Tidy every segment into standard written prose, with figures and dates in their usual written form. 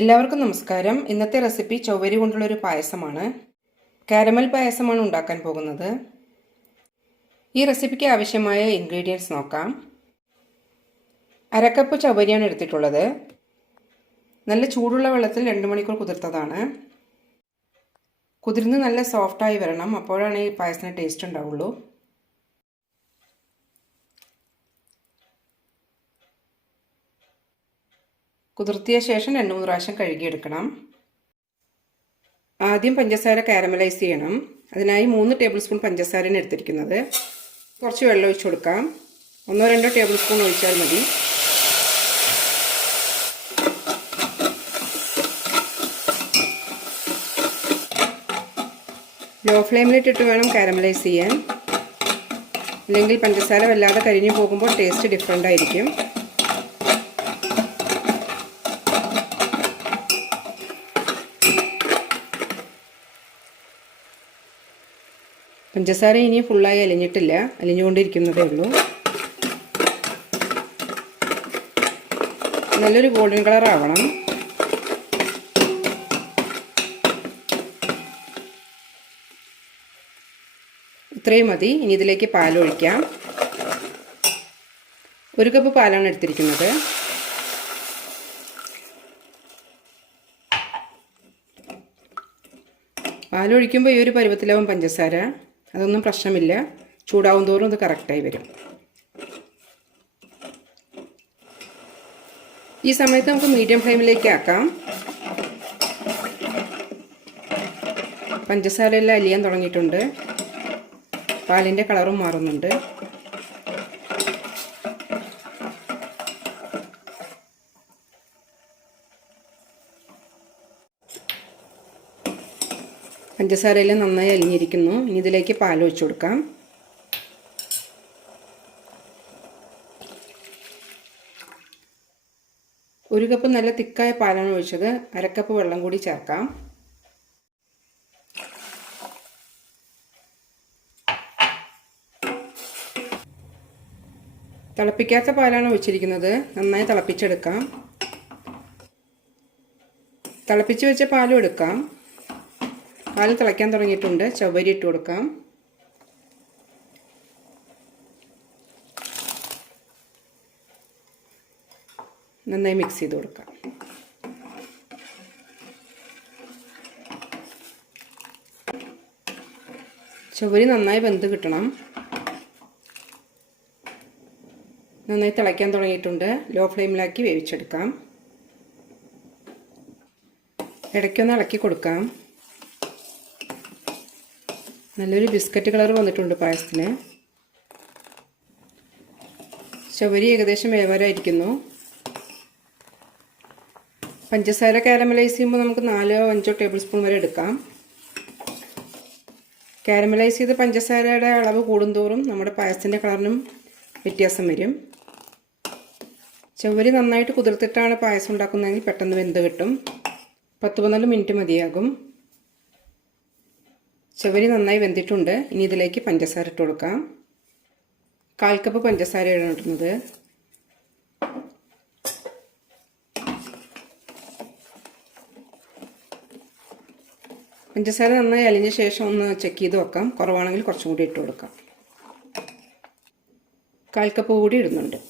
എല്ലാവർക്കും നമസ്കാരം. ഇന്നത്തെ റെസിപ്പി ചൊവ്വരി കൊണ്ടുള്ളൊരു പായസമാണ്. കാരമൽ പായസമാണ് ഉണ്ടാക്കാൻ പോകുന്നത്. ഈ റെസിപ്പിക്ക് ആവശ്യമായ ഇൻഗ്രീഡിയൻസ് നോക്കാം. അരക്കപ്പ് ചൊവ്വരിയാണ് എടുത്തിട്ടുള്ളത്. നല്ല ചൂടുള്ള വെള്ളത്തിൽ 2 മണിക്കൂർ കുതിർത്തതാണ്. കുതിർന്ന് നല്ല സോഫ്റ്റായി വരണം, അപ്പോഴാണ് ഈ പായസത്തിന് ടേസ്റ്റ് ഉണ്ടാവുള്ളൂ. കുതിർത്തിയ ശേഷം 2-3 പ്രാവശ്യം കഴുകിയെടുക്കണം. ആദ്യം പഞ്ചസാര കാരമലൈസ് ചെയ്യണം. അതിനായി 3 ടേബിൾ സ്പൂൺ പഞ്ചസാരയാണ് എടുത്തിരിക്കുന്നത്. കുറച്ച് വെള്ളം ഒഴിച്ചു കൊടുക്കാം. 1-2 ടേബിൾ സ്പൂൺ ഒഴിച്ചാൽ മതി. ലോ ഫ്ലെയിമിലിട്ടിട്ട് വേണം കാരമലൈസ് ചെയ്യാൻ, അല്ലെങ്കിൽ പഞ്ചസാര വല്ലാതെ കരിഞ്ഞു പോകുമ്പോൾ ടേസ്റ്റ് ഡിഫറെൻ്റ് ആയിരിക്കും. പഞ്ചസാര ഇനി ഫുള്ളായി അലിഞ്ഞിട്ടില്ല, അലിഞ്ഞുകൊണ്ടിരിക്കുന്നതേ ഉള്ളൂ. നല്ലൊരു ഗോൾഡൻ കളർ ആവണം. ഇത്രയും മതി. ഇനി ഇതിലേക്ക് പാലൊഴിക്കാം. 1 കപ്പ് പാലാണ് എടുത്തിരിക്കുന്നത്. പാലൊഴിക്കുമ്പോൾ ഈ ഒരു പരുവത്തിലാവും പഞ്ചസാര. അതൊന്നും പ്രശ്നമില്ല. ചൂടാവും തോറും ഇത് കറക്റ്റായി വരും. ഈ സമയത്ത് നമുക്ക് മീഡിയം ഫ്ലെയിമിലേക്ക് ആക്കാം. പഞ്ചസാരയെല്ലാം അലിയാൻ തുടങ്ങിയിട്ടുണ്ട്. പാലിൻ്റെ കളറും മാറുന്നുണ്ട്. പഞ്ചസാരയെല്ലാം നന്നായി അലിഞ്ഞിരിക്കുന്നു. ഇനി ഇതിലേക്ക് പാൽ ഒഴിച്ചു കൊടുക്കാം. ഒരു കപ്പ് നല്ല തിക്കായ പാലാണ് ഒഴിച്ചത്. 1/2 കപ്പ് വെള്ളം കൂടി ചേർക്കാം. തിളപ്പിക്കാത്ത പാലാണ് ഒഴിച്ചിരിക്കുന്നത്. നന്നായി തിളപ്പിച്ചെടുക്കാം. തിളപ്പിച്ച് വെച്ച പാലും എടുക്കാം. പാൽ തിളയ്ക്കാൻ തുടങ്ങിയിട്ടുണ്ട്. ചവ്വരി ഇട്ട് കൊടുക്കാം. നന്നായി മിക്സ് ചെയ്ത് കൊടുക്കാം. ചവ്വരി നന്നായി വെന്ത് കിട്ടണം. നന്നായി തിളയ്ക്കാൻ തുടങ്ങിയിട്ടുണ്ട്. ലോ ഫ്ലെയിമിലാക്കി വേവിച്ചെടുക്കാം. ഇടയ്ക്കൊന്ന് ഇളക്കി കൊടുക്കാം. നല്ലൊരു ബിസ്ക്കറ്റ് കളർ വന്നിട്ടുണ്ട് പായസത്തിന്. ചവ്വരി ഏകദേശം വേവാറായിരിക്കുന്നു. പഞ്ചസാര കാരമലൈസ് ചെയ്യുമ്പോൾ നമുക്ക് 4-5 ടേബിൾ സ്പൂൺ വരെ എടുക്കാം. കാരമലൈസ് ചെയ്ത പഞ്ചസാരയുടെ അളവ് കൂടുന്തോറും നമ്മുടെ പായസത്തിൻ്റെ കളറിനും വ്യത്യാസം വരും. ചവ്വരി നന്നായിട്ട് കുതിർത്തിട്ടാണ് പായസം ഉണ്ടാക്കുന്നതെങ്കിൽ പെട്ടെന്ന് വെന്ത് കിട്ടും. 10-12 മിനിറ്റ് മതിയാകും. ചവ്വരി നന്നായി വെന്തിട്ടുണ്ട്. ഇനി ഇതിലേക്ക് പഞ്ചസാര ഇട്ട് കൊടുക്കാം. 1/4 കപ്പ് പഞ്ചസാരയാണ് ഇടുന്നത്. പഞ്ചസാര നന്നായി അലിഞ്ഞ ശേഷം ഒന്ന് ചെക്ക് ചെയ്ത് വെക്കാം. കുറവാണെങ്കിൽ കുറച്ചും കൂടി ഇട്ട് കൊടുക്കാം. 1/4 കപ്പ് കൂടി ഇടുന്നുണ്ട്.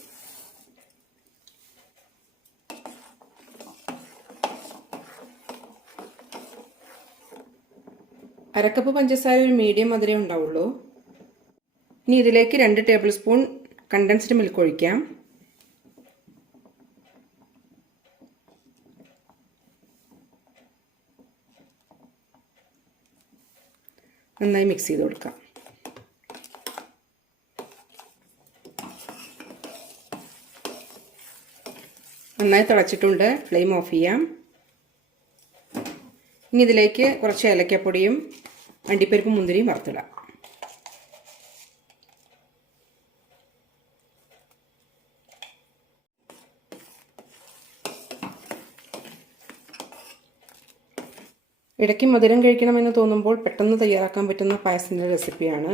അരക്കപ്പ് പഞ്ചസാര ഒരു മീഡിയം മധുരം ഉണ്ടാവുള്ളൂ. ഇനി ഇതിലേക്ക് 2 ടേബിൾ സ്പൂൺ കണ്ടൻസ്ഡ് മിൽക്ക് ഒഴിക്കാം. നന്നായി മിക്സ് ചെയ്ത് കൊടുക്കാം. നന്നായി തിളച്ചിട്ടുണ്ട്. ഫ്ലെയിം ഓഫ് ചെയ്യാം. ഇനി ഇതിലേക്ക് കുറച്ച് ഏലക്കപ്പൊടിയും അണ്ടിപ്പരിപ്പും മുന്തിരിയും വറുത്തിടാം. ഇടയ്ക്ക് മധുരം കഴിക്കണമെന്ന് തോന്നുമ്പോൾ പെട്ടെന്ന് തയ്യാറാക്കാൻ പറ്റുന്ന പായസത്തിൻ്റെ റെസിപ്പിയാണ്.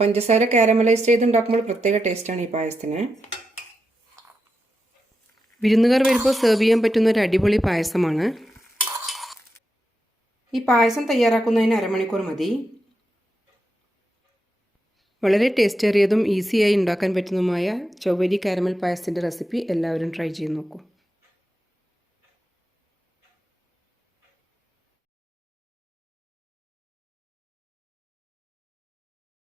പഞ്ചസാര കാരമലൈസ് ചെയ്തുണ്ടാക്കുമ്പോൾ പ്രത്യേക ടേസ്റ്റാണ് ഈ പായസത്തിന്. വിരുന്നുകാർ വരുമ്പോൾ സെർവ് ചെയ്യാൻ പറ്റുന്ന ഒരു അടിപൊളി പായസമാണ്. ഈ പായസം തയ്യാറാക്കുന്നതിന് അരമണിക്കൂർ മതി. വളരെ ടേസ്റ്റേറിയതും ഈസിയായി ഉണ്ടാക്കാൻ പറ്റുന്നതുമായ ചൊവ്വരി കാരമൽ പായസത്തിൻ്റെ റെസിപ്പി എല്ലാവരും ട്രൈ ചെയ്ത് നോക്കൂ.